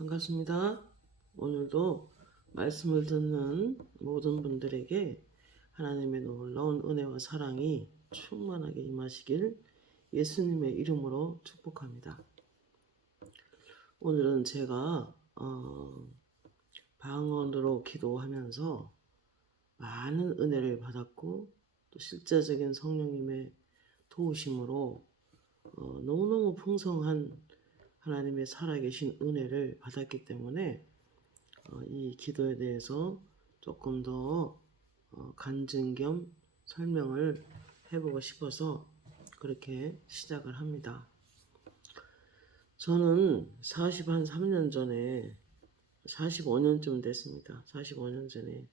반갑습니다. 오늘도 말씀을 듣는 모든 분들에게 하나님의 놀라운 은혜와 사랑이 충만하게 임하시길 예수님의 이름으로 축복합니다. 오늘은 제가 방언으로 기도하면서 많은 은혜를 받았고 또 실제적인 성령님의 도우심으로 너무너무 풍성한 하나님의 살아계신 은혜를 받았기 때문에 이 기도에 대해서 조금 더 간증 겸 설명을 해보고 싶어서 그렇게 시작을 합니다. 저는 43년 전에 45년쯤 됐습니다. 45년 전에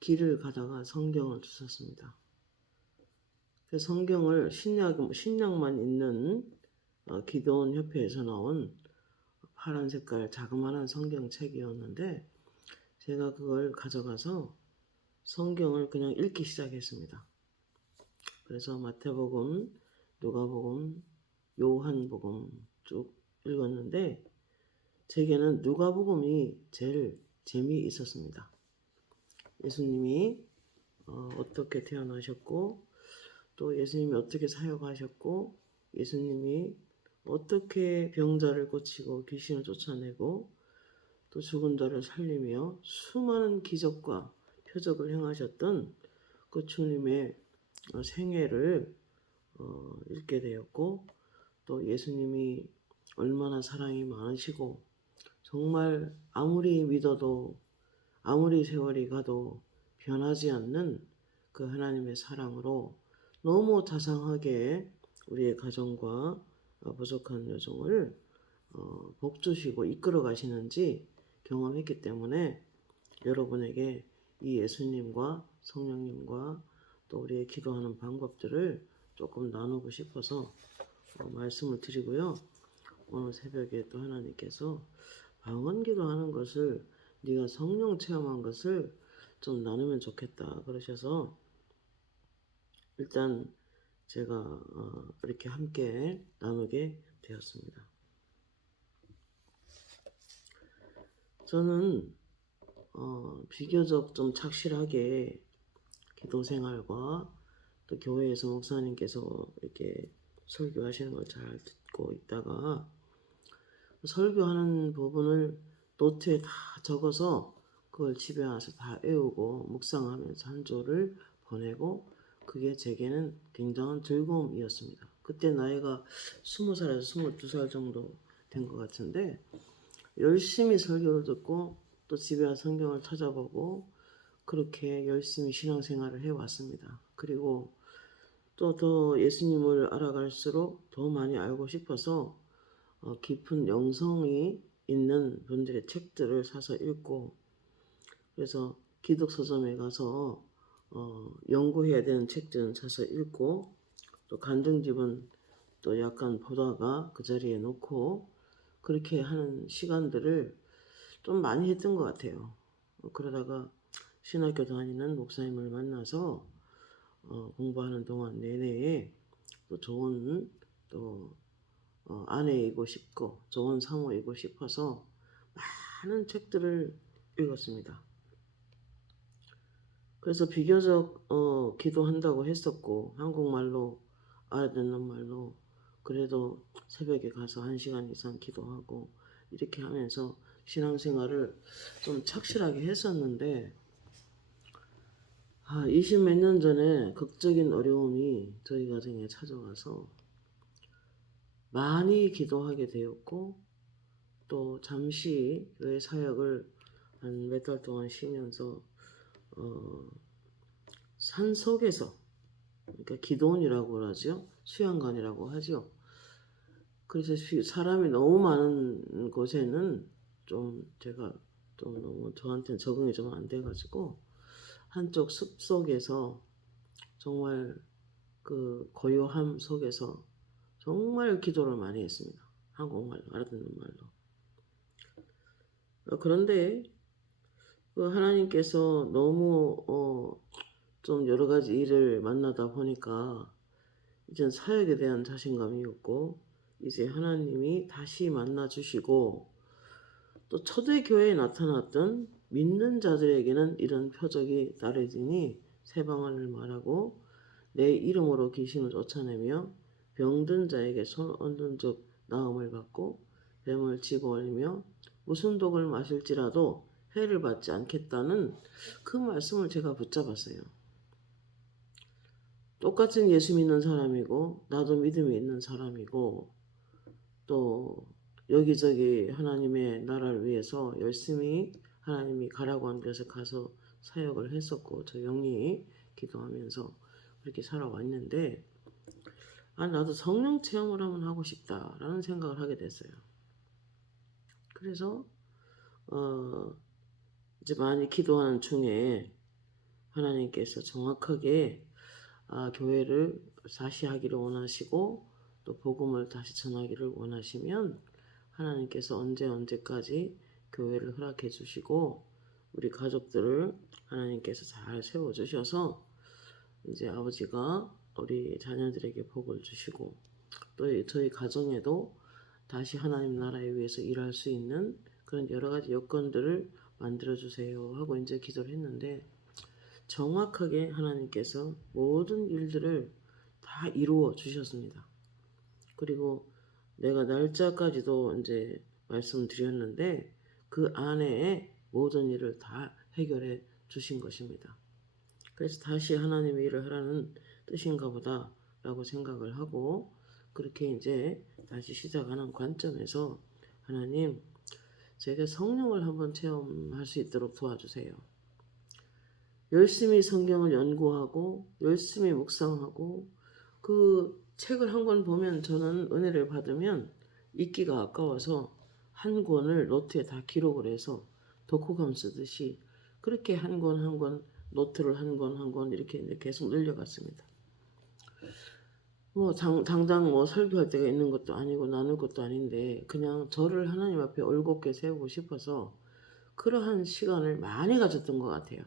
길을 가다가 성경을 주웠습니다. 그 성경을 신약만 있는 기도원 협회에서 나온 파란 색깔 자그마한 성경책이었는데 제가 그걸 가져가서 성경을 그냥 읽기 시작했습니다. 그래서 마태복음, 누가복음, 요한복음 쭉 읽었는데 제게는 누가복음이 제일 재미있었습니다. 예수님이 어떻게 태어나셨고 또 예수님이 어떻게 사역하셨고 예수님이 어떻게 병자를 고치고 귀신을 쫓아내고 또 죽은 자를 살리며 수많은 기적과 표적을 행하셨던 그 주님의 생애를 읽게 되었고 또 예수님이 얼마나 사랑이 많으시고 정말 아무리 믿어도 아무리 세월이 가도 변하지 않는 그 하나님의 사랑으로 너무 자상하게 우리의 가정과 부족한 여정을 복 주시고 이끌어 가시는지 경험했기 때문에 여러분에게 이 예수님과 성령님과 또 우리의 기도하는 방법들을 조금 나누고 싶어서 말씀을 드리고요. 오늘 새벽에 또 하나님께서 방언 기도하는 것을 네가 성령 체험한 것을 좀 나누면 좋겠다 그러셔서 일단 제가 이렇게 함께 나누게 되었습니다. 저는 비교적 좀 착실하게 기도 생활과 또 교회에서 목사님께서 이렇게 설교하시는 걸 잘 듣고 있다가 설교하는 부분을 노트에 다 적어서 그걸 집에 와서 다 외우고 묵상하면서 한 조를 보내고 그게 제게는 굉장한 즐거움이었습니다. 그때 나이가 20살에서 22살 정도 된 것 같은데 열심히 설교를 듣고 또 집에 와서 성경을 찾아보고 그렇게 열심히 신앙생활을 해왔습니다. 그리고 또 더 예수님을 알아갈수록 더 많이 알고 싶어서 깊은 영성이 있는 분들의 책들을 사서 읽고 그래서 기독서점에 가서 연구해야 되는 책들은 사서 읽고 또 간증집은 또 약간 보다가 그 자리에 놓고 그렇게 하는 시간들을 좀 많이 했던 것 같아요. 그러다가 신학교 다니는 목사님을 만나서 공부하는 동안 내내에 또 좋은 또 아내이고 싶고 좋은 사모이고 싶어서 많은 책들을 읽었습니다. 그래서 비교적 기도한다고 했었고 한국말로 알아듣는 말로 그래도 새벽에 가서 1시간 이상 기도하고 이렇게 하면서 신앙생활을 좀 착실하게 했었는데 20 몇 년 전에 극적인 어려움이 저희 가정에 찾아와서 많이 기도하게 되었고 또 잠시 교회 사역을 한 몇 달 동안 쉬면서 산 속에서 그러니까 기도원이라고 하죠. 수양관이라고 하죠. 그래서 사람이 너무 많은 곳에는 좀 제가 좀 너무 저한테는 적응이 좀 안 돼가지고 한쪽 숲 속에서 정말 그 고요함 속에서 정말 기도를 많이 했습니다. 한국말로 알아듣는 말로. 그런데 그 하나님께서 너무 좀 여러 가지 일을 만나다 보니까 이젠 사역에 대한 자신감이 없고 이제 하나님이 다시 만나 주시고 또 초대교회에 나타났던 믿는 자들에게는 이런 표적이 따르더니 새 방언을 말하고 내 이름으로 귀신을 쫓아내며 병든 자에게 손 얹은 즉 나음을 받고 뱀을 치고 올리며 무슨 독을 마실지라도 해를 받지 않겠다는 그 말씀을 제가 붙잡았어요. 똑같은 예수 믿는 사람이고 나도 믿음이 있는 사람이고 또 여기저기 하나님의 나라를 위해서 열심히 하나님이 가라고 한 데서 가서 사역을 했었고 저 영리 기도하면서 그렇게 살아왔는데 나도 성령 체험을 한번 하고 싶다라는 생각을 하게 됐어요. 그래서 이제 많이 기도하는 중에 하나님께서 정확하게 교회를 다시 하기를 원하시고 또 복음을 다시 전하기를 원하시면 하나님께서 언제까지 교회를 허락해 주시고 우리 가족들을 하나님께서 잘 세워주셔서 이제 아버지가 우리 자녀들에게 복을 주시고 또 저희 가정에도 다시 하나님 나라에 위해서 일할 수 있는 그런 여러 가지 여건들을 만들어 주세요 하고 이제 기도를 했는데 정확하게 하나님께서 모든 일들을 다 이루어 주셨습니다. 그리고 내가 날짜까지도 이제 말씀드렸는데 그 안에 모든 일을 다 해결해 주신 것입니다. 그래서 다시 하나님의 일을 하라는 뜻인가 보다라고 생각을 하고 그렇게 이제 다시 시작하는 관점에서 하나님 제가 성령을 한번 체험할 수 있도록 도와주세요. 열심히 성경을 연구하고 열심히 묵상하고 그 책을 한 권 보면 저는 은혜를 받으면 읽기가 아까워서 한 권을 노트에 다 기록을 해서 독후감 쓰듯이 그렇게 한 권 노트를 한 권 이렇게 계속 늘려갔습니다. 뭐 당장 뭐 설교할 때가 있는 것도 아니고 나눌 것도 아닌데 그냥 저를 하나님 앞에 올곧게 세우고 싶어서 그러한 시간을 많이 가졌던 것 같아요.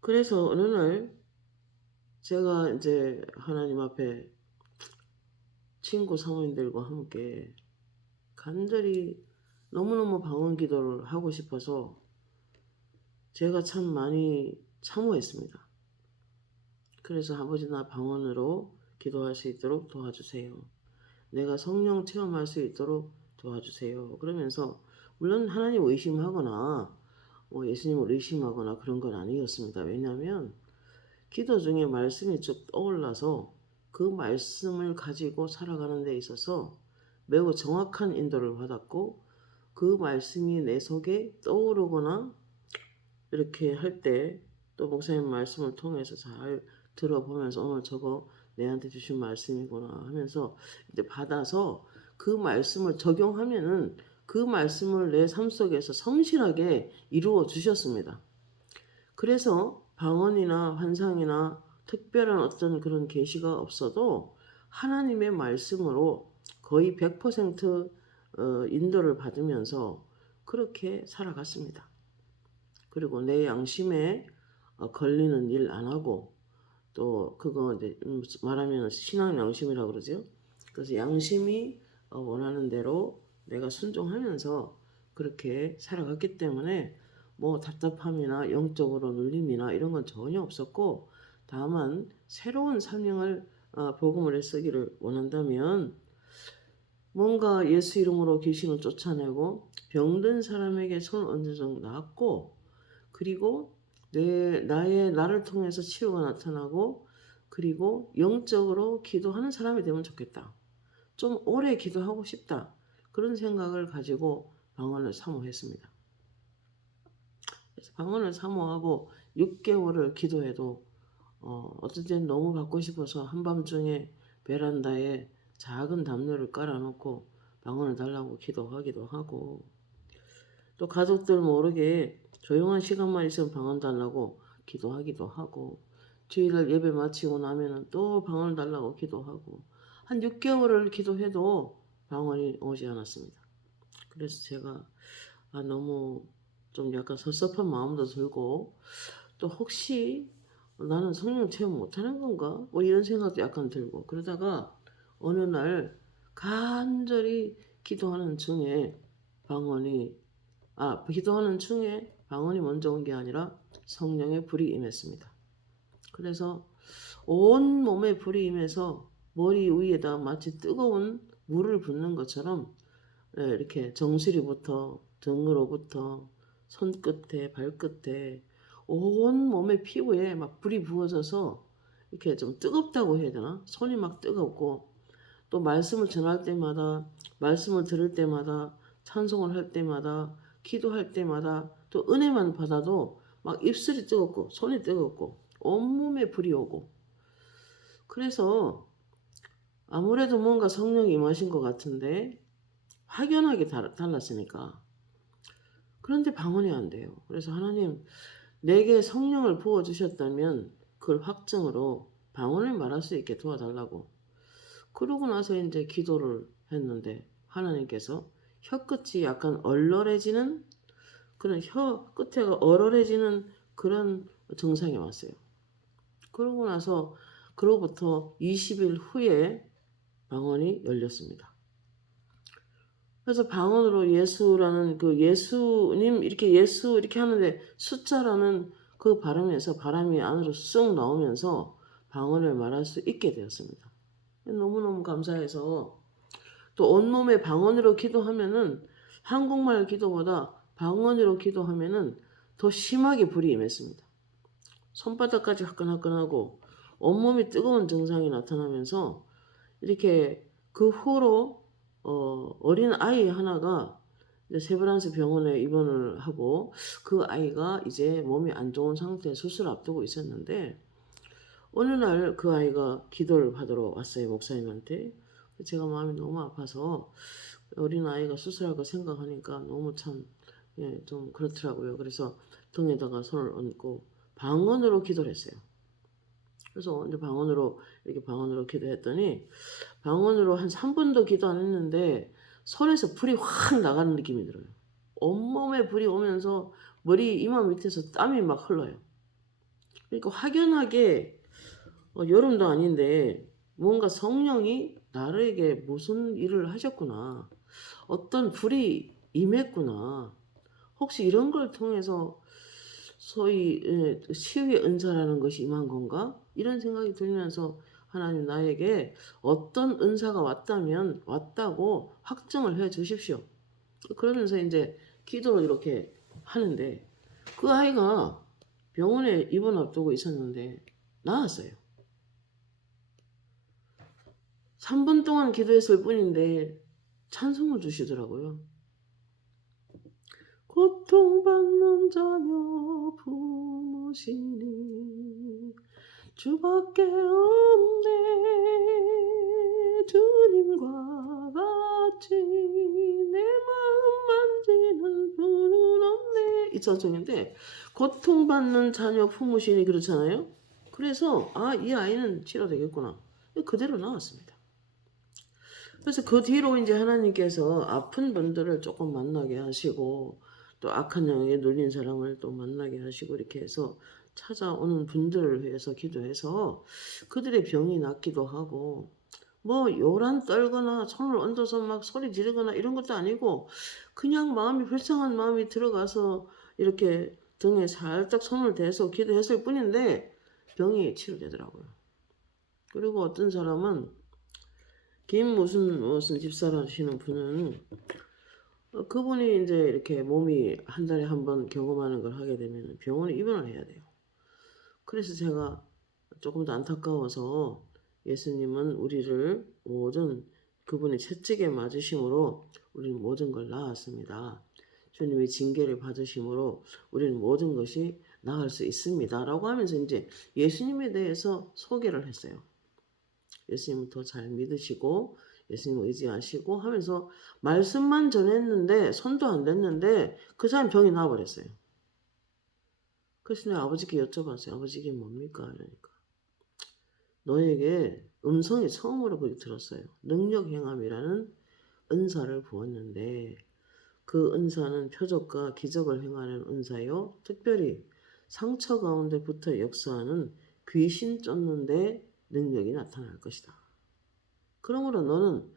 그래서 어느 날 제가 이제 하나님 앞에 친구 사모님들과 함께 간절히 너무너무 방언 기도를 하고 싶어서 제가 참 많이 참호했습니다. 그래서 아버지 나 방언으로 기도할 수 있도록 도와주세요. 내가 성령 체험할 수 있도록 도와주세요. 그러면서 물론 하나님 의심하거나 예수님을 의심하거나 그런 건 아니었습니다. 왜냐하면 기도 중에 말씀이 쭉 떠올라서 그 말씀을 가지고 살아가는 데 있어서 매우 정확한 인도를 받았고 그 말씀이 내 속에 떠오르거나 이렇게 할 때 또 목사님 말씀을 통해서 잘 들어보면서 오늘 저거 내한테 주신 말씀이구나 하면서 이제 받아서 그 말씀을 적용하면은 그 말씀을 내 삶 속에서 성실하게 이루어 주셨습니다. 그래서 방언이나 환상이나 특별한 어떤 그런 계시가 없어도 하나님의 말씀으로 거의 100% 인도를 받으면서 그렇게 살아갔습니다. 그리고 내 양심에 걸리는 일 안 하고 또 그거 이제 말하면 신앙 양심이라고 그러죠. 그래서 양심이 원하는 대로 내가 순종하면서 그렇게 살아갔기 때문에 뭐 답답함이나 영적으로 눌림이나 이런 건 전혀 없었고 다만 새로운 사명을 복음을 쓰기를 원한다면 뭔가 예수 이름으로 귀신을 쫓아내고 병든 사람에게 손 얹은 적 나았고 그리고 나를 통해서 치유가 나타나고 그리고 영적으로 기도하는 사람이 되면 좋겠다. 좀 오래 기도하고 싶다. 그런 생각을 가지고 방언을 사모했습니다. 그래서 방언을 사모하고 6개월을 기도해도 어떤 때는 너무 받고 싶어서 한밤중에 베란다에 작은 담요를 깔아놓고 방언을 달라고 기도하기도 하고 또 가족들 모르게 조용한 시간만 있으면 방언 달라고 기도하기도 하고 주일날 예배 마치고 나면은 또 방언 달라고 기도하고 한 6개월을 기도해도 방언이 오지 않았습니다. 그래서 제가 너무 좀 약간 섭섭한 마음도 들고 또 혹시 나는 성령 체험 못하는 건가? 뭐 이런 생각도 약간 들고 그러다가 어느 날 간절히 기도하는 중에 기도하는 중에 방언이 먼저 온 게 아니라 성령의 불이 임했습니다. 그래서 온 몸에 불이 임해서 머리 위에다 마치 뜨거운 물을 붓는 것처럼 이렇게 정수리부터 등으로부터 손끝에 발끝에 온 몸의 피부에 막 불이 부어져서 이렇게 좀 뜨겁다고 해야 되나? 손이 막 뜨겁고 또 말씀을 전할 때마다 말씀을 들을 때마다 찬송을 할 때마다 기도할 때마다 또 은혜만 받아도 막 입술이 뜨겁고 손이 뜨겁고 온몸에 불이 오고 그래서 아무래도 뭔가 성령이 임하신 것 같은데 확연하게 달랐으니까 그런데 방언이 안 돼요. 그래서 하나님 내게 성령을 부어주셨다면 그걸 확증으로 방언을 말할 수 있게 도와달라고 그러고 나서 이제 기도를 했는데 하나님께서 혀끝이 약간 얼얼해지는 그런 혀 끝에가 얼얼해지는 그런 증상이 왔어요. 그러고 나서 그로부터 20일 후에 방언이 열렸습니다. 그래서 방언으로 예수라는 그 예수님 이렇게 예수 이렇게 하는데 숫자라는 그 발음에서 바람이 안으로 쑥 나오면서 방언을 말할 수 있게 되었습니다. 너무너무 감사해서 또 온몸에 방언으로 기도하면은 한국말 기도보다 방언으로 기도하면은 더 심하게 불이 임했습니다. 손바닥까지 화끈화끈하고 온몸이 뜨거운 증상이 나타나면서 이렇게 그 후로 어린 아이 하나가 세브란스 병원에 입원을 하고 그 아이가 이제 몸이 안 좋은 상태에 수술 앞두고 있었는데 어느 날 그 아이가 기도를 받으러 왔어요. 목사님한테. 제가 마음이 너무 아파서 어린 아이가 수술할 거 생각하니까 너무 참 좀 그렇더라고요. 그래서 등에다가 손을 얹고 방언으로 기도를 했어요. 그래서 이제 이렇게 방언으로 기도했더니 방언으로 한 3분도 기도 안 했는데 손에서 불이 확 나가는 느낌이 들어요. 온몸에 불이 오면서 머리 이마 밑에서 땀이 막 흘러요. 그러니까 확연하게 여름도 아닌데 뭔가 성령이 나에게 무슨 일을 하셨구나. 어떤 불이 임했구나. 혹시 이런 걸 통해서 소위 치유의 은사라는 것이 임한 건가? 이런 생각이 들면서 하나님 나에게 어떤 은사가 왔다고 확정을 해 주십시오. 그러면서 이제 기도를 이렇게 하는데 그 아이가 병원에 입원 앞두고 있었는데 나았어요. 3분 동안 기도했을 뿐인데 찬송을 주시더라고요. 고통받는 자녀 부모시니 주밖에 없네 주님과 같이 내 마음 만지는 분은 없네 이 찬송인데 고통받는 자녀 부모시니 그렇잖아요. 그래서 이 아이는 치료되겠구나 그대로 나왔습니다. 그래서 그 뒤로 이제 하나님께서 아픈 분들을 조금 만나게 하시고 또 악한 영에 눌린 사람을 또 만나게 하시고 이렇게 해서 찾아오는 분들을 위해서 기도해서 그들의 병이 낫기도 하고 뭐 요란 떨거나 손을 얹어서 막 소리 지르거나 이런 것도 아니고 그냥 마음이 불쌍한 마음이 들어가서 이렇게 등에 살짝 손을 대서 기도했을 뿐인데 병이 치료되더라고요. 그리고 어떤 사람은 무슨 집사라시는 분은 그분이 이제 이렇게 몸이 한 달에 한 번 경험하는 걸 하게 되면 병원에 입원을 해야 돼요. 그래서 제가 조금 더 안타까워서 예수님은 우리를 모든 그분의 채찍에 맞으심으로 우리는 모든 걸 나았습니다. 주님의 징계를 받으심으로 우리는 모든 것이 나을 수 있습니다. 라고 하면서 이제 예수님에 대해서 소개를 했어요. 예수님을 더 잘 믿으시고 예수님 의지하시고 하면서 말씀만 전했는데 손도 안 댔는데 그 사람 병이 나와버렸어요. 그래서 내가 아버지께 여쭤봤어요. 아버지 이게 뭡니까? 그러니까 너에게 음성이 처음으로 그렇게 들었어요. 능력 행함이라는 은사를 부었는데 그 은사는 표적과 기적을 행하는 은사요. 특별히 상처 가운데부터 역사하는 귀신 쫓는데 능력이 나타날 것이다. 그러므로 너는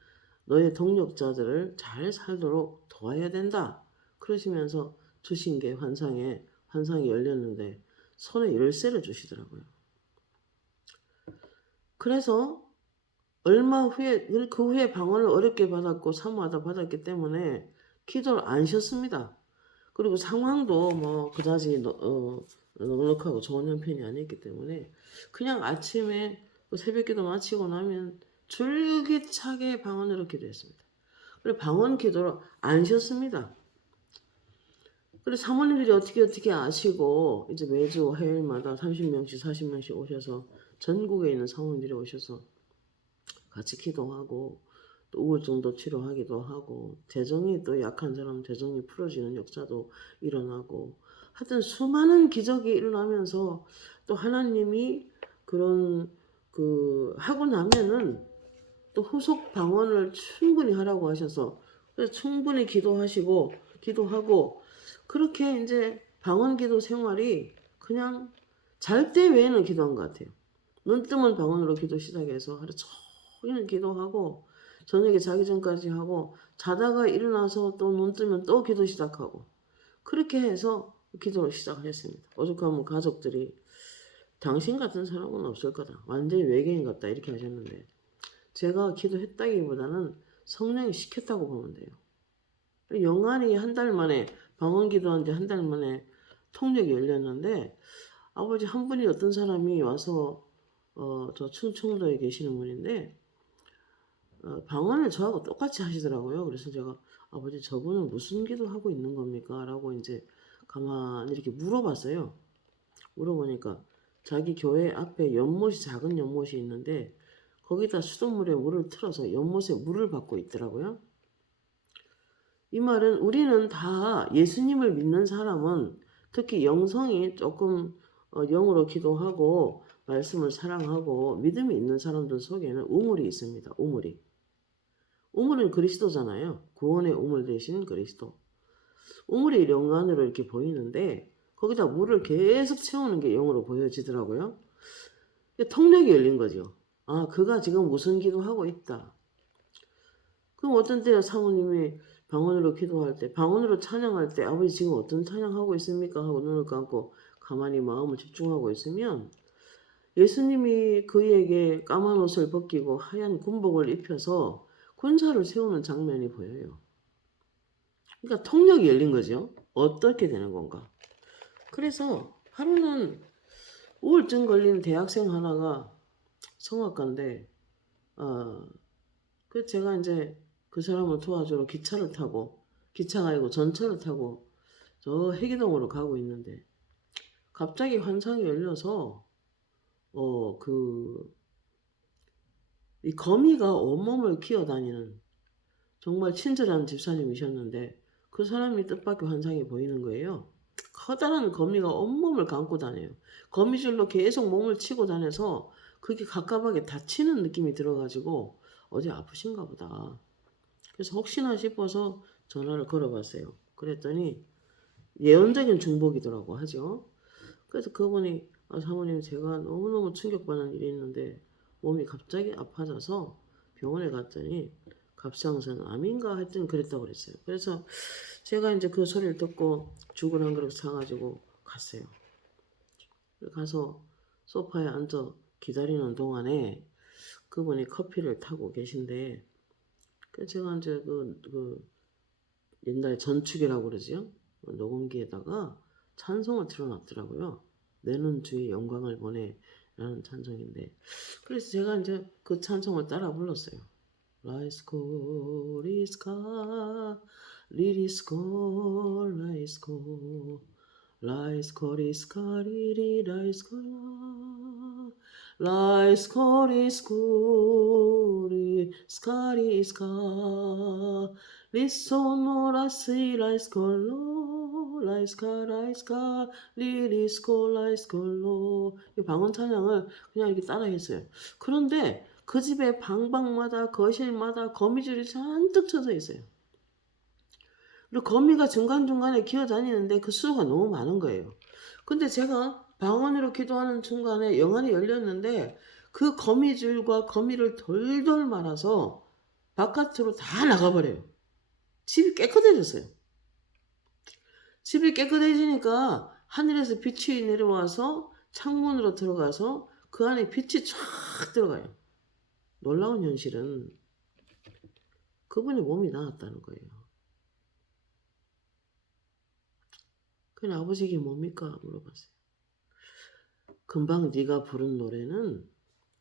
너의 동력자들을 잘 살도록 도와야 된다. 그러시면서 주신 게 환상이 열렸는데 손에 열쇠를 주시더라고요. 그래서 얼마 후에 그 후에 방언을 어렵게 받았고 사모하다 받았기 때문에 기도를 안 쉬었습니다. 그리고 상황도 뭐 그다지 넉넉하고 좋은 형편이 아니었기 때문에 그냥 아침에 새벽기도 마치고 나면 줄기차게 방언으로 기도했습니다. 그리고 방언 기도를 안 쉬었습니다. 그래서 사모님들이 어떻게 아시고 이제 매주 화요일마다 30명씩 40명씩 오셔서 전국에 있는 사모님들이 오셔서 같이 기도하고 또 우울증도 치료하기도 하고 재정이 또 약한 사람 재정이 풀어지는 역사도 일어나고 하여튼 수많은 기적이 일어나면서 또 하나님이 그런 하고 나면은 또 후속 방언을 충분히 하라고 하셔서 그래서 충분히 기도하고 그렇게 이제 방언 기도 생활이 그냥 잘 때 외에는 기도한 것 같아요. 눈 뜨면 방언으로 기도 시작해서 하루 종일 기도하고 저녁에 자기 전까지 하고 자다가 일어나서 또 눈 뜨면 또 기도 시작하고 그렇게 해서 기도를 시작을 했습니다. 오죽하면 가족들이 당신 같은 사람은 없을 거다. 완전히 외계인 같다. 이렇게 하셨는데 제가 기도했다기보다는 성령이 시켰다고 보면 돼요. 영안이 한 달 만에 방언 기도한 지 한 달 만에 통역이 열렸는데 아버지 한 분이 어떤 사람이 와서 저 충청도에 계시는 분인데 방언을 저하고 똑같이 하시더라고요. 그래서 제가 아버지 저분은 무슨 기도하고 있는 겁니까? 라고 이제 가만히 이렇게 물어봤어요. 물어보니까 자기 교회 앞에 작은 연못이 있는데 거기다 수돗물에 물을 틀어서 연못에 물을 받고 있더라고요. 이 말은 우리는 다 예수님을 믿는 사람은 특히 영성이 조금 영으로 기도하고 말씀을 사랑하고 믿음이 있는 사람들 속에는 우물이 있습니다. 우물은 그리스도잖아요. 구원의 우물 대신 그리스도. 우물이 영안으로 이렇게 보이는데 거기다 물을 계속 채우는 게 영으로 보여지더라고요. 통력이 열린 거죠. 아, 그가 지금 무슨 기도하고 있다. 그럼 어떤 때야 사모님이 방언으로 기도할 때, 방언으로 찬양할 때 아버지 지금 어떤 찬양하고 있습니까? 하고 눈을 감고 가만히 마음을 집중하고 있으면 예수님이 그에게 까만 옷을 벗기고 하얀 군복을 입혀서 군사를 세우는 장면이 보여요. 그러니까 통력이 열린 거죠. 어떻게 되는 건가? 그래서 하루는 우울증 걸린 대학생 하나가 성악가인데 그 제가 이제 그 사람을 도와주러 기차가 아니고 전철을 타고 저 해기동으로 가고 있는데 갑자기 환상이 열려서 이 거미가 온몸을 기어다니는 정말 친절한 집사님이셨는데 그 사람이 뜻밖의 환상이 보이는 거예요. 커다란 거미가 온몸을 감고 다녀요. 거미줄로 계속 몸을 치고 다녀서 그게 갑갑하게 다치는 느낌이 들어가지고 어디 아프신가 보다. 그래서 혹시나 싶어서 전화를 걸어봤어요. 그랬더니 예언적인 중복이더라고 하죠. 그래서 그분이 사모님 제가 너무너무 충격받는 일이 있는데 몸이 갑자기 아파져서 병원에 갔더니 갑상선 암인가 하여튼 그랬다고 그랬어요. 그래서 제가 이제 그 소리를 듣고 죽을 한 그릇 사가지고 갔어요. 가서 소파에 앉아 기다리는 동안에 그분이 커피를 타고 계신데 제가 이제 옛날에 전축이라고 그러죠. 녹음기에다가 찬송을 틀어놨더라고요. 내는 주의 영광을 보내 라는 찬송인데 그래서 제가 이제 그 찬송을 따라 불렀어요. 라이스코 리스카 리리스코 라이스코 라이스코 리스카 리리 라이스코라 라이스코 리스코 리스카 리스카 리소노 라시 라이스콜로 라이스카 리리스코 라이스콜로 이 방언 찬양을 그냥 이렇게 따라 했어요. 그런데 그 집에 방방마다 거실마다 거미줄이 잔뜩 쳐져 있어요. 그리고 거미가 중간중간에 기어다니는데 그 수가 너무 많은 거예요. 근데 제가 방언으로 기도하는 순간에 영안이 열렸는데 그 거미줄과 거미를 돌돌 말아서 바깥으로 다 나가버려요. 집이 깨끗해졌어요. 집이 깨끗해지니까 하늘에서 빛이 내려와서 창문으로 들어가서 그 안에 빛이 쫙 들어가요. 놀라운 현실은 그분의 몸이 나았다는 거예요. 그냥 아버지에게 뭡니까? 물어봤어요. 금방 네가 부른 노래는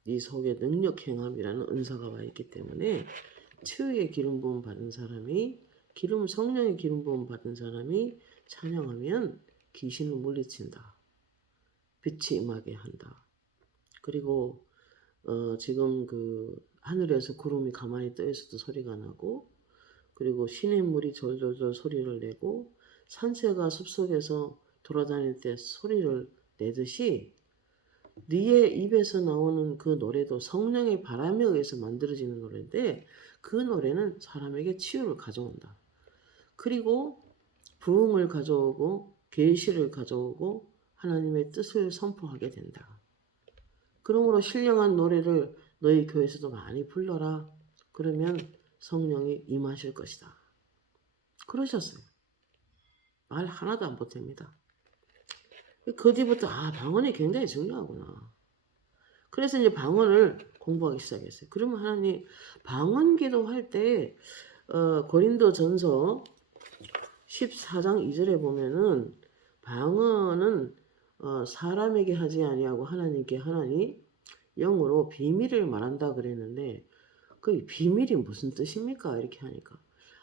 네 속에 능력 행함이라는 은사가 와 있기 때문에 치유의 기름 부음 받은 사람이 성령의 기름 부음 받은 사람이 찬양하면 귀신을 물리친다. 빛이 임하게 한다. 그리고 지금 그 하늘에서 구름이 가만히 떠 있어도 소리가 나고, 그리고 시냇물이 졸졸졸 소리를 내고, 산새가 숲속에서 돌아다닐 때 소리를 내듯이 네의 입에서 나오는 그 노래도 성령의 바람에 의해서 만들어지는 노래인데, 그 노래는 사람에게 치유를 가져온다. 그리고 부흥을 가져오고 계시를 가져오고 하나님의 뜻을 선포하게 된다. 그러므로 신령한 노래를 너희 교회에서도 많이 불러라. 그러면 성령이 임하실 것이다. 그러셨어요. 말 하나도 안 보탭니다. 그 뒤부터 방언이 굉장히 중요하구나. 그래서 이제 방언을 공부하기 시작했어요. 그러면 하나님 방언 기도할 때 고린도전서 14장 2절에 보면은 방언은 사람에게 하지 아니하고 하나님께 하나니 영어로 비밀을 말한다 그랬는데, 그 비밀이 무슨 뜻입니까? 이렇게 하니까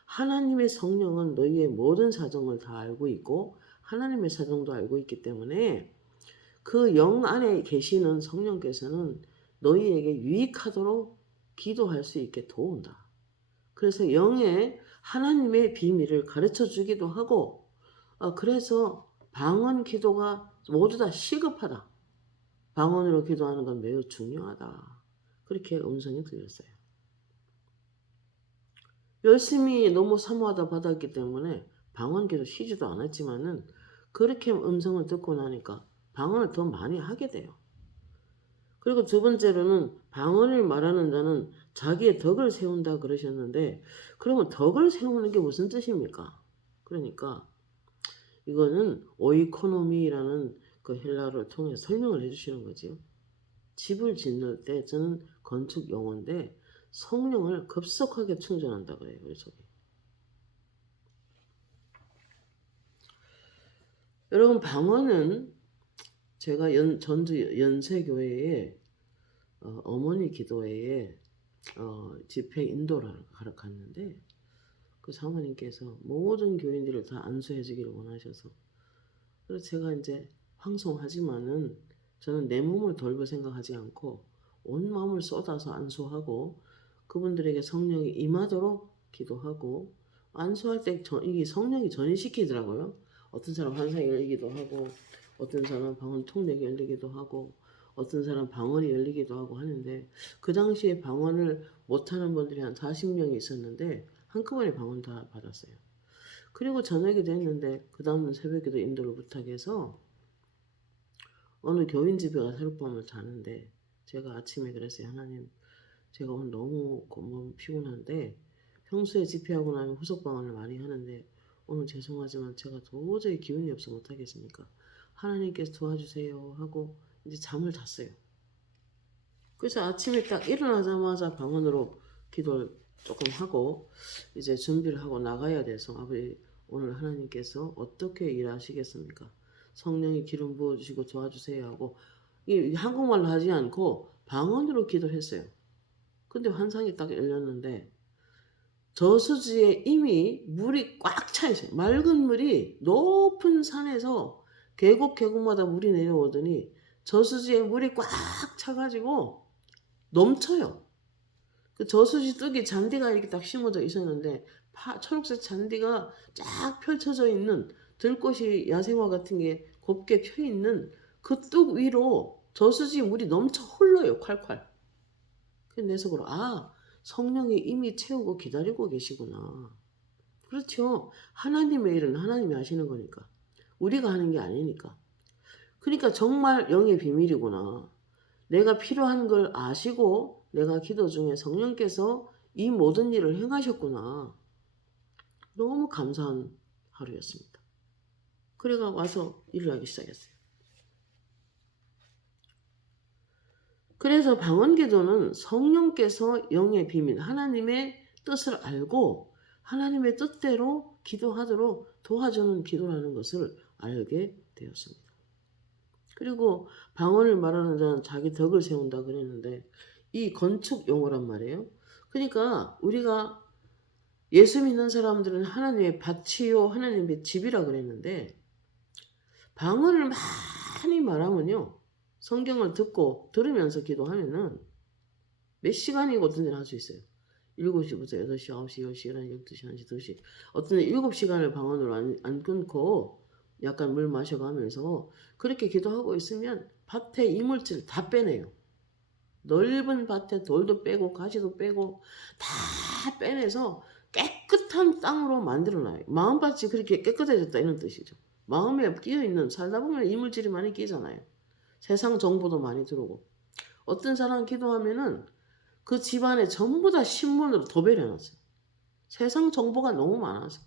하나님의 성령은 너희의 모든 사정을 다 알고 있고 하나님의 사정도 알고 있기 때문에 그 영 안에 계시는 성령께서는 너희에게 유익하도록 기도할 수 있게 도운다. 그래서 영의 하나님의 비밀을 가르쳐 주기도 하고, 그래서 방언 기도가 모두 다 시급하다. 방언으로 기도하는 건 매우 중요하다. 그렇게 음성이 들렸어요. 열심히 너무 사모하다 받았기 때문에 방언 기도 쉬지도 않았지만은 그렇게 음성을 듣고 나니까 방언을 더 많이 하게 돼요. 그리고 두 번째로는 방언을 말하는 자는 자기의 덕을 세운다 그러셨는데, 그러면 덕을 세우는 게 무슨 뜻입니까? 그러니까 이거는 오이코노미라는 그 헬라어를 통해 설명을 해주시는 거지요. 집을 짓는 때 저는 건축 용어인데 성령을 급속하게 충전한다 그래요. 우리 속에. 여러분 방언은 제가 전주 연세교회에 어머니 기도회에 집회 인도를 가러 갔는데, 그 사모님께서 모든 교인들을 다 안수해 주기를 원하셔서, 그래서 제가 이제 황송하지만은 저는 내 몸을 돌볼 생각하지 않고 온 마음을 쏟아서 안수하고 그분들에게 성령이 임하도록 기도하고, 안수할 때 이게 성령이 전이시키더라고요. 어떤 사람 환상이 열리기도 하고, 어떤 사람 방언 통역이 열리기도 하고, 어떤 사람 방언이 열리기도 하고 하는데, 그 당시에 방언을 못하는 분들이 한 40명이 있었는데 한꺼번에 방언 다 받았어요. 그리고 저녁이 됐는데 그 다음날 새벽에도 인도를 부탁해서 어느 교인 집에 가서 하룻밤을 자는데, 제가 아침에 그랬어요. 하나님, 제가 오늘 너무 피곤한데 평소에 집회하고 나면 후속 방언을 많이 하는데 오늘 죄송하지만 제가 도저히 기운이 없어 못하겠으니까 하나님께서 도와주세요 하고 이제 잠을 잤어요. 그래서 아침에 딱 일어나자마자 방언으로 기도를 조금 하고 이제 준비를 하고 나가야 돼서, 아버지 오늘 하나님께서 어떻게 일하시겠습니까? 성령이 기름 부어주시고 도와주세요 하고, 이 한국말로 하지 않고 방언으로 기도했어요. 근데 환상이 딱 열렸는데 저수지에 이미 물이 꽉 차 있어요. 맑은 물이 높은 산에서 계곡마다 물이 내려오더니 저수지에 물이 꽉 차가지고 넘쳐요. 그 저수지 뚝이 잔디가 이렇게 딱 심어져 있었는데 초록색 잔디가 쫙 펼쳐져 있는, 들꽃이 야생화 같은 게 곱게 펴 있는 그 뚝 위로 저수지 물이 넘쳐 흘러요. 콸콸. 내 속으로 성령이 이미 채우고 기다리고 계시구나. 그렇죠. 하나님의 일은 하나님이 하시는 거니까. 우리가 하는 게 아니니까. 그러니까 정말 영의 비밀이구나. 내가 필요한 걸 아시고 내가 기도 중에 성령께서 이 모든 일을 행하셨구나. 너무 감사한 하루였습니다. 그래가 와서 일을 하기 시작했어요. 그래서 방언기도는 성령께서 영의 비밀, 하나님의 뜻을 알고 하나님의 뜻대로 기도하도록 도와주는 기도라는 것을 알게 되었습니다. 그리고 방언을 말하는 자는 자기 덕을 세운다 그랬는데 이 건축 용어란 말이에요. 그러니까 우리가 예수 믿는 사람들은 하나님의 밭이요 하나님의 집이라 그랬는데 방언을 많이 말하면요. 성경을 듣고 들으면서 기도하면은 몇 시간이거든요 할 수 있어요. 7시부터 8시, 9시, 10시, 11시, 12시, 1시, 2시 어떤 7시간을 방언으로 안 끊고 약간 물 마셔가면서 그렇게 기도하고 있으면 밭에 이물질 다 빼내요. 넓은 밭에 돌도 빼고 가시도 빼고 다 빼내서 깨끗한 땅으로 만들어놔요. 마음밭이 그렇게 깨끗해졌다 이런 뜻이죠. 마음에 끼어있는 살다 보면 이물질이 많이 끼잖아요. 세상 정보도 많이 들어오고 어떤 사람 기도하면은 그 집안에 전부 다 신문으로 도배를 해놨어요. 세상 정보가 너무 많아서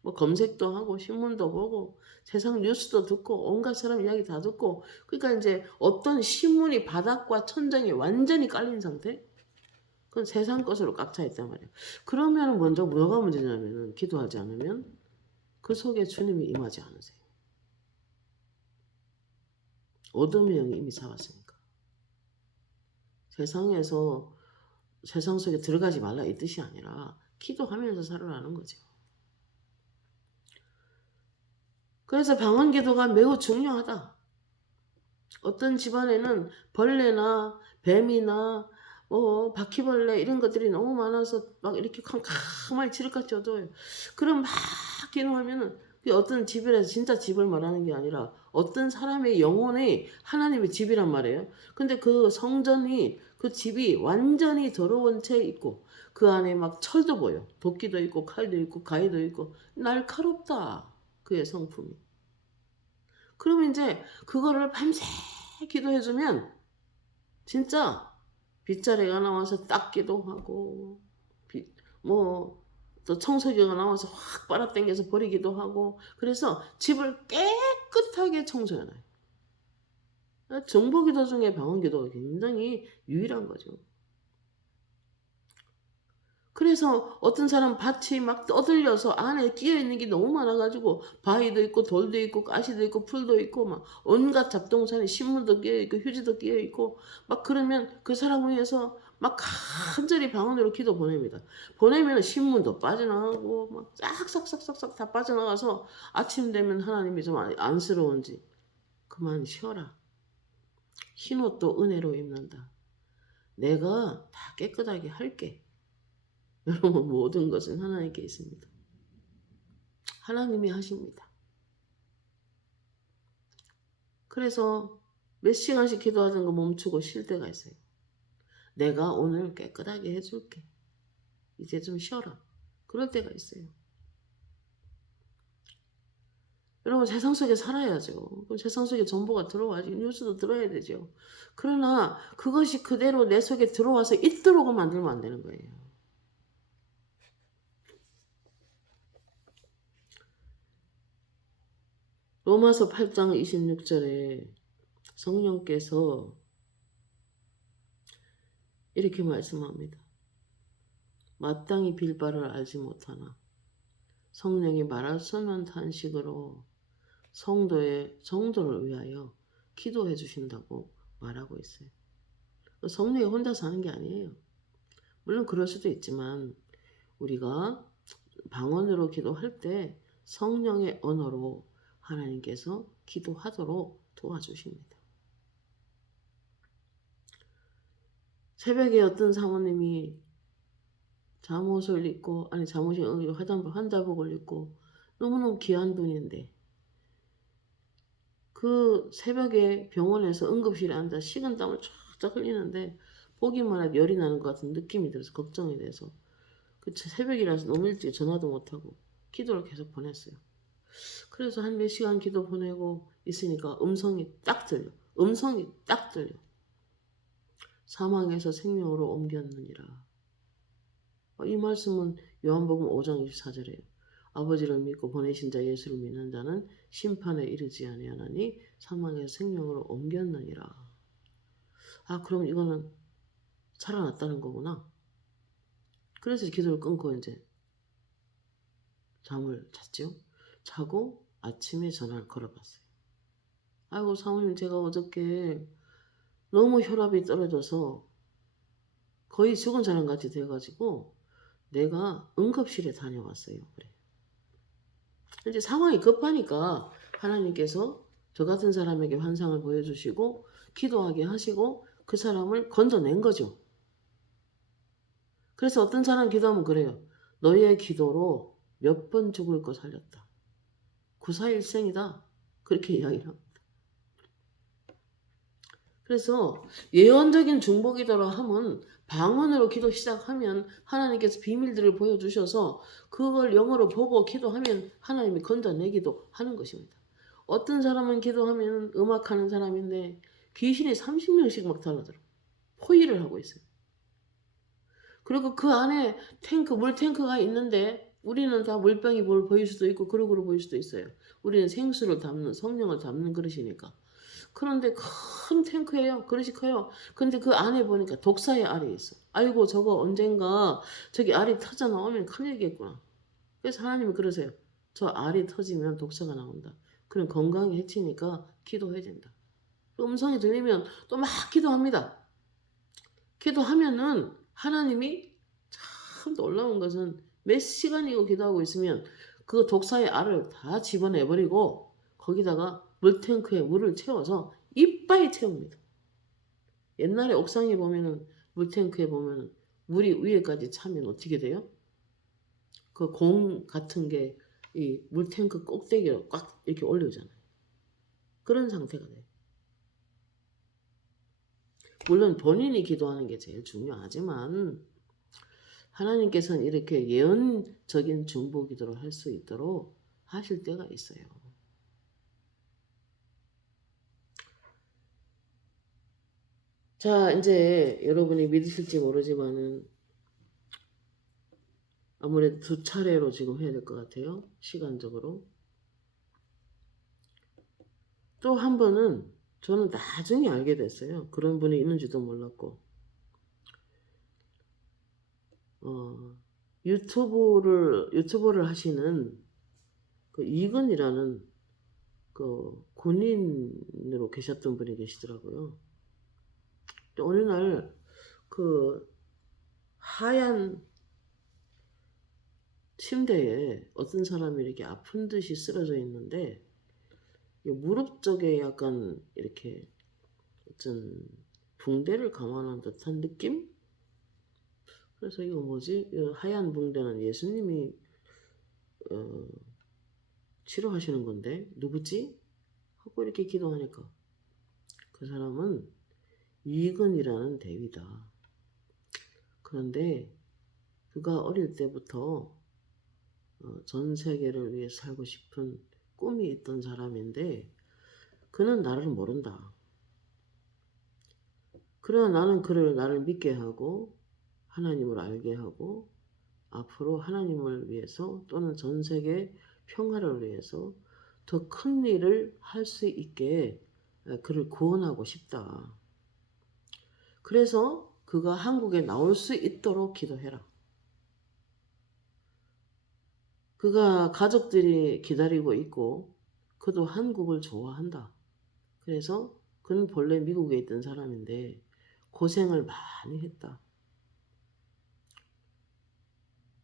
뭐 검색도 하고 신문도 보고 세상 뉴스도 듣고 온갖 사람 이야기 다 듣고 그러니까 이제 어떤 신문이 바닥과 천장에 완전히 깔린 상태? 그건 세상 것으로 꽉 차 있단 말이에요. 그러면 먼저 뭐가 문제냐면은 기도하지 않으면 그 속에 주님이 임하지 않으세요. 어둠의 영이 이미 잡았으니까. 세상에서 세상 속에 들어가지 말라 이 뜻이 아니라 기도하면서 살아라는 거죠. 그래서 방언 기도가 매우 중요하다. 어떤 집안에는 벌레나 뱀이나 바퀴벌레 이런 것들이 너무 많아서 막 이렇게 캄캄하게 칠흑같이 어두워요. 그럼 막 기도하면은 어떤 집이라서 진짜 집을 말하는 게 아니라 어떤 사람의 영혼이 하나님의 집이란 말이에요. 근데 그 성전이 그 집이 완전히 더러운 채 있고 그 안에 막 철도 보여. 도끼도 있고 칼도 있고 가위도 있고 날카롭다. 그의 성품이. 그러면 이제 그거를 밤새 기도해주면 진짜 빗자루가 나와서 닦기도 하고 또 청소기가 나와서 확 빨아당겨서 버리기도 하고 그래서 집을 깨끗하게 청소해놔요. 정보기도 중에 방언기도가 굉장히 유일한 거죠. 그래서 어떤 사람 밭이 막 떠들려서 안에 끼어있는 게 너무 많아가지고 바위도 있고 돌도 있고 가시도 있고 풀도 있고 막 온갖 잡동사니 신문도 끼어있고 휴지도 끼어있고 막 그러면 그 사람을 위해서 막 간절히 방언으로 기도 보냅니다. 보내면 신문도 빠져나가고 막 싹싹싹싹싹 다 빠져나가서 아침 되면 하나님이 좀 안쓰러운지 그만 쉬어라. 흰옷도 은혜로 입는다. 내가 다 깨끗하게 할게. 여러분 모든 것은 하나님께 있습니다. 하나님이 하십니다. 그래서 몇 시간씩 기도하던 거 멈추고 쉴 때가 있어요. 내가 오늘 깨끗하게 해줄게. 이제 좀 쉬어라. 그럴 때가 있어요. 여러분 세상 속에 살아야죠. 세상 속에 정보가 들어와야지. 뉴스도 들어야 되죠. 그러나 그것이 그대로 내 속에 들어와서 있도록 만들면 안 되는 거예요. 로마서 8장 26절에 성령께서 이렇게 말씀합니다. 마땅히 빌 바를 알지 못하나 성령이 말할 수 없는 탄식으로 성도의 정도를 위하여 기도해 주신다고 말하고 있어요. 성령이 혼자 사는 게 아니에요. 물론 그럴 수도 있지만 우리가 방언으로 기도할 때 성령의 언어로 하나님께서 기도하도록 도와주십니다. 새벽에 어떤 사모님이 잠옷을 입고 잠옷이 환자복을 입고 너무너무 귀한 분인데 그 새벽에 병원에서 응급실에 앉아 식은땀을 쫙쫙 흘리는데 보기만 해도 열이 나는 것 같은 느낌이 들어서 걱정이 돼서 그 새벽이라서 너무 일찍 전화도 못하고 기도를 계속 보냈어요. 그래서 한 몇 시간 기도 보내고 있으니까 음성이 딱 들려. 사망에서 생명으로 옮겼느니라. 이 말씀은 요한복음 5장 24절이에요. 아버지를 믿고 보내신 자 예수를 믿는 자는 심판에 이르지 아니하나니 사망에서 생명으로 옮겼느니라. 그럼 이거는 살아났다는 거구나. 그래서 기도를 끊고 이제 잠을 잤죠. 자고 아침에 전화를 걸어봤어요. 아이고 사모님, 제가 어저께 너무 혈압이 떨어져서 거의 죽은 사람같이 돼가지고 내가 응급실에 다녀왔어요. 그래. 이제 상황이 급하니까 하나님께서 저 같은 사람에게 환상을 보여주시고 기도하게 하시고 그 사람을 건져낸 거죠. 그래서 어떤 사람 기도하면 그래요. 너의 기도로 몇 번 죽을 거 살렸다. 구사일생이다. 그렇게 이야기를 합니다. 그래서 예언적인 중보기도라 하면 방언으로 기도 시작하면 하나님께서 비밀들을 보여주셔서 그걸 영어로 보고 기도하면 하나님이 건져내기도 하는 것입니다. 어떤 사람은 기도하면 음악하는 사람인데 귀신이 30명씩 막 달라들어. 포위를 하고 있어요. 그리고 그 안에 물탱크가 있는데 우리는 다 물병이 보일 수도 있고 그릇으로 보일 수도 있어요. 우리는 생수를 담는, 성령을 담는 그릇이니까. 그런데 큰 탱크예요. 그릇이 커요. 근데 그 안에 보니까 독사의 알이 있어. 아이고 저거 언젠가 저기 알이 터져 나오면 큰일이겠구나. 그래서 하나님이 그러세요. 저 알이 터지면 독사가 나온다. 그럼 건강에 해치니까 기도해야 된다. 음성이 들리면 또 막 기도합니다. 기도하면은 하나님이 참 놀라운 것은 몇 시간이고 기도하고 있으면 그 독사의 알을 다 집어내버리고 거기다가 물탱크에 물을 채워서 이빠이 채웁니다. 옛날에 옥상에 보면은 물탱크에 보면은 물이 위에까지 차면 어떻게 돼요? 그 공 같은 게 이 물탱크 꼭대기로 꽉 이렇게 올려오잖아요. 그런 상태가 돼요. 물론 본인이 기도하는 게 제일 중요하지만 하나님께서는 이렇게 예언적인 중보 기도를 할 수 있도록 하실 때가 있어요. 자, 이제 여러분이 믿으실지 모르지만은 아무래도 2차례로 지금 해야 될 것 같아요. 시간적으로. 또 한 번은 저는 나중에 알게 됐어요. 그런 분이 있는지도 몰랐고. 유튜브를 하시는 그 이근이라는 그 군인으로 계셨던 분이 계시더라고요. 어느 날 그 하얀 침대에 어떤 사람이 이렇게 아픈 듯이 쓰러져 있는데 무릎 쪽에 약간 이렇게 어떤 붕대를 감아놓은 듯한 느낌? 그래서 이거 뭐지? 이 하얀 붕대는 예수님이 치료하시는 건데 누구지? 하고 이렇게 기도하니까 그 사람은 이근이라는 대위다. 그런데 그가 어릴 때부터 전 세계를 위해 살고 싶은 꿈이 있던 사람인데 그는 나를 모른다. 그러나 나는 그를 나를 믿게 하고 하나님을 알게 하고 앞으로 하나님을 위해서 또는 전 세계 평화를 위해서 더 큰 일을 할 수 있게 그를 구원하고 싶다. 그래서 그가 한국에 나올 수 있도록 기도해라. 그가 가족들이 기다리고 있고 그도 한국을 좋아한다. 그래서 그는 본래 미국에 있던 사람인데 고생을 많이 했다.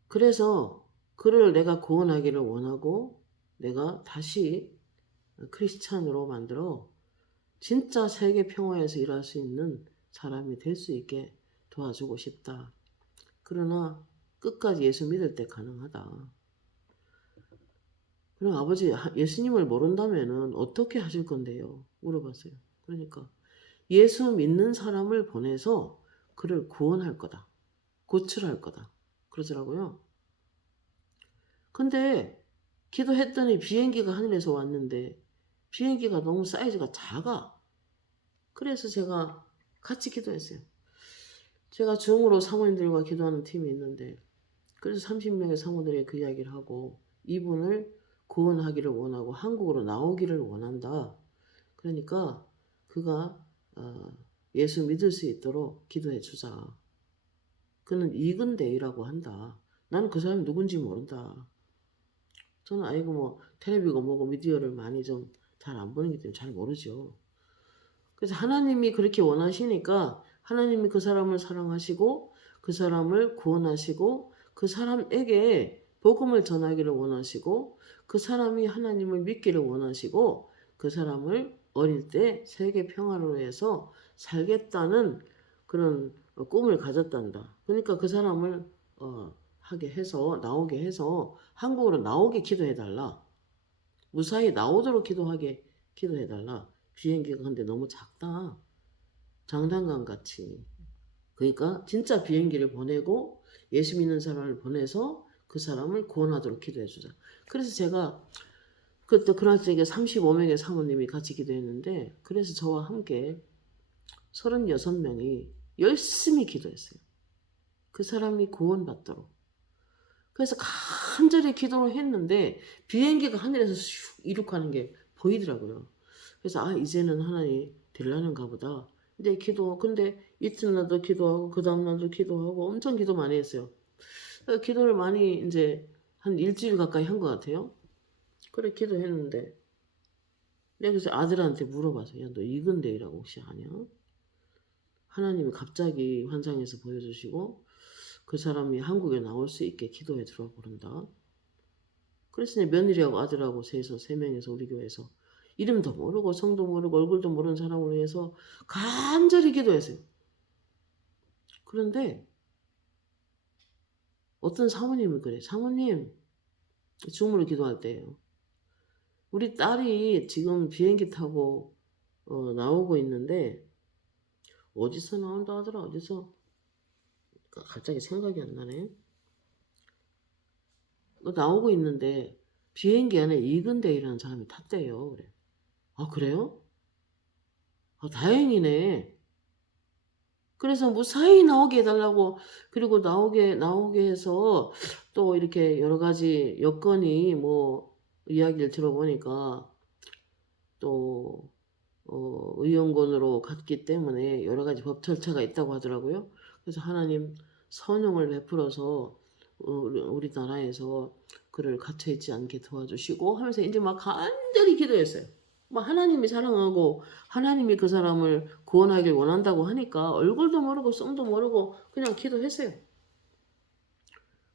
그래서 그를 내가 구원하기를 원하고 내가 다시 크리스찬으로 만들어 진짜 세계 평화에서 일할 수 있는 사람이 될 수 있게 도와주고 싶다. 그러나 끝까지 예수 믿을 때 가능하다. 그럼 아버지 예수님을 모른다면 어떻게 하실 건데요? 물어봤어요. 그러니까 예수 믿는 사람을 보내서 그를 구원할 거다. 고출할 거다. 그러더라고요. 근데 기도했더니 비행기가 하늘에서 왔는데 비행기가 너무 사이즈가 작아. 그래서 제가 같이 기도했어요. 제가 줌으로 사모님들과 기도하는 팀이 있는데 그래서 30명의 사모들이 그 이야기를 하고 이분을 구원하기를 원하고 한국으로 나오기를 원한다. 그러니까 그가 예수 믿을 수 있도록 기도해 주자. 그는 이근대이라고 한다. 나는 그 사람이 누군지 모른다. 저는 아이고 뭐 텔레비고 뭐고 미디어를 많이 좀 잘 안 보는 기 때문에 잘 모르죠. 그래서 하나님이 그렇게 원하시니까 하나님이 그 사람을 사랑하시고 그 사람을 구원하시고 그 사람에게 복음을 전하기를 원하시고 그 사람이 하나님을 믿기를 원하시고 그 사람을 어릴 때 세계 평화로 해서 살겠다는 그런 꿈을 가졌단다. 그러니까 그 사람을 하게 해서 나오게 해서 한국으로 나오게 기도해달라. 무사히 나오도록 기도해달라. 비행기가 근데 너무 작다. 장난감 같이. 그러니까 진짜 비행기를 보내고 예수 믿는 사람을 보내서 그 사람을 구원하도록 기도해주자. 그래서 제가 그때 그날 때에 35명의 사모님이 같이 기도했는데 그래서 저와 함께 36명이 열심히 기도했어요. 그 사람이 구원받도록. 그래서 간절히 기도를 했는데 비행기가 하늘에서 슉 이륙하는 게 보이더라고요. 그래서 이제는 하나님 되려는가 보다. 근데 이튿날도 기도하고 그 다음날도 기도하고 엄청 기도 많이 했어요. 기도를 많이 이제 한 일주일 가까이 한 것 같아요. 그래 기도했는데 내가 그래서 아들한테 물어봐서 야 너 이근대이라고 혹시 아냐? 하나님이 갑자기 환상에서 보여주시고 그 사람이 한국에 나올 수 있게 기도해 들어 보른다. 그래서 내 며느리하고 아들하고 세 명에서 우리 교회에서 이름도 모르고 성도 모르고 얼굴도 모르는 사람을 위해서 간절히 기도했어요. 그런데 어떤 사모님은 그래. 사모님 줌으로 기도할 때예요. 우리 딸이 지금 비행기 타고 나오고 있는데 어디서 나온다 하더라. 어디서 갑자기 생각이 안 나네. 나오고 있는데 비행기 안에 이근대이라는 사람이 탔대요. 그래. 그래요? 다행이네. 그래서 무사히 나오게 해달라고 그리고 나오게 해서 또 이렇게 여러 가지 여건이 뭐 이야기를 들어보니까 또 의원권으로 갔기 때문에 여러 가지 법 절차가 있다고 하더라고요. 그래서 하나님 선용을 베풀어서 우리나라에서 그를 갇혀있지 않게 도와주시고 하면서 이제 막 간절히 기도했어요. 뭐 하나님이 사랑하고 하나님이 그 사람을 구원하길 원한다고 하니까 얼굴도 모르고 성도 모르고 그냥 기도했어요.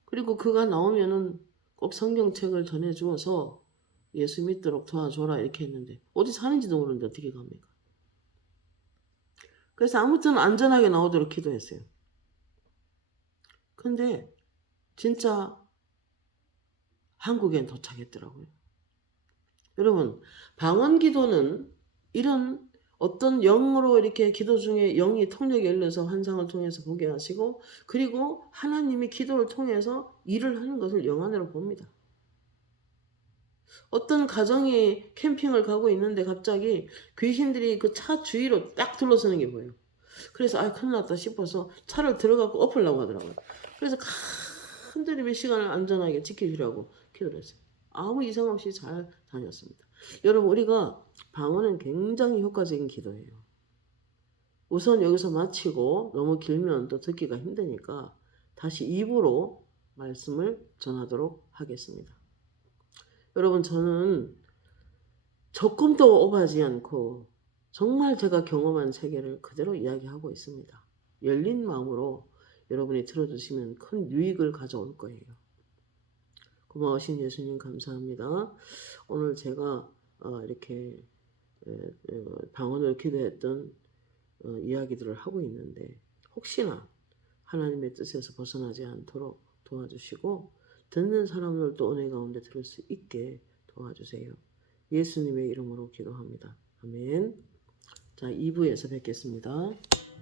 그리고 그가 나오면은 꼭 성경책을 전해주어서 예수 믿도록 도와줘라 이렇게 했는데 어디 사는지도 모르는데 어떻게 갑니까? 그래서 아무튼 안전하게 나오도록 기도했어요. 근데 진짜 한국엔 도착했더라고요. 여러분 방언 기도는 이런 어떤 영으로 이렇게 기도 중에 영이 통력이 열려서 환상을 통해서 보게 하시고 그리고 하나님이 기도를 통해서 일을 하는 것을 영 안으로 봅니다. 어떤 가정이 캠핑을 가고 있는데 갑자기 귀신들이 그 차 주위로 딱 둘러서는 게 보여요. 그래서 큰일 났다 싶어서 차를 들어가고 엎으려고 하더라고요. 그래서 간절히 몇 시간을 안전하게 지켜주려고 기도를 했어요. 아무 이상 없이 잘 다녔습니다. 여러분 우리가 방언은 굉장히 효과적인 기도예요. 우선 여기서 마치고 너무 길면 또 듣기가 힘드니까 다시 입으로 말씀을 전하도록 하겠습니다. 여러분 저는 조금도 오버하지 않고 정말 제가 경험한 세계를 그대로 이야기하고 있습니다. 열린 마음으로 여러분이 들어주시면 큰 유익을 가져올 거예요. 고마우신 예수님 감사합니다. 오늘 제가 이렇게 방언을 기도했던 이야기들을 하고 있는데 혹시나 하나님의 뜻에서 벗어나지 않도록 도와주시고 듣는 사람들도 은혜 가운데 들을 수 있게 도와주세요. 예수님의 이름으로 기도합니다. 아멘. 자, 2부에서 뵙겠습니다.